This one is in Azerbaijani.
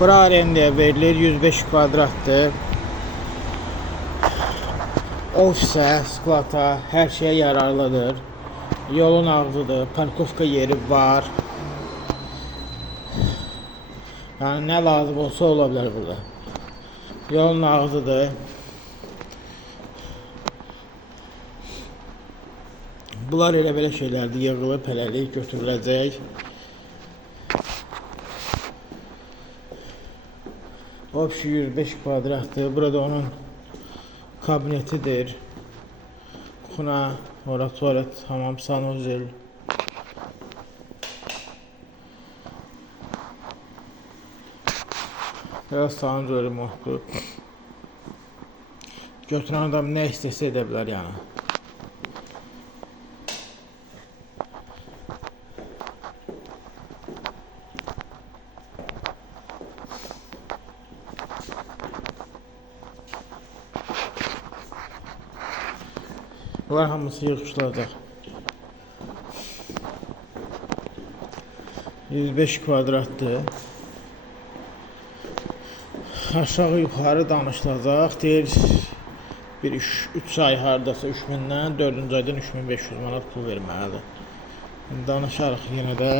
Bura arendaya verilir, 105 kvadratdır. Ofisə, sklata, hər şeyə yararlıdır. Yolun ağzıdır, parkovka yeri var. Yəni nə lazım olsa ola bilər burada. Yolun ağzıdır. Bunlar elə belə şeylərdir, yığılıb hələlik götürüləcək. Ofisi 105 kvadratdır. Burada onun kabinetidir. Xuna, ora tuvalet, hamam, sanuzel. Biraz sanuzel remontdur. Götürən adam nə istəsə edə bilər yəni. Bunlar hamısı yığışılacaq. 105 kvadratdır. Aşağı yuxarı danışılacaq. Deyir, bir 3 ay hardasa 3000-dən, 4-cü aydan 3500 manat pul verməlidir. Danışarıq yenə də.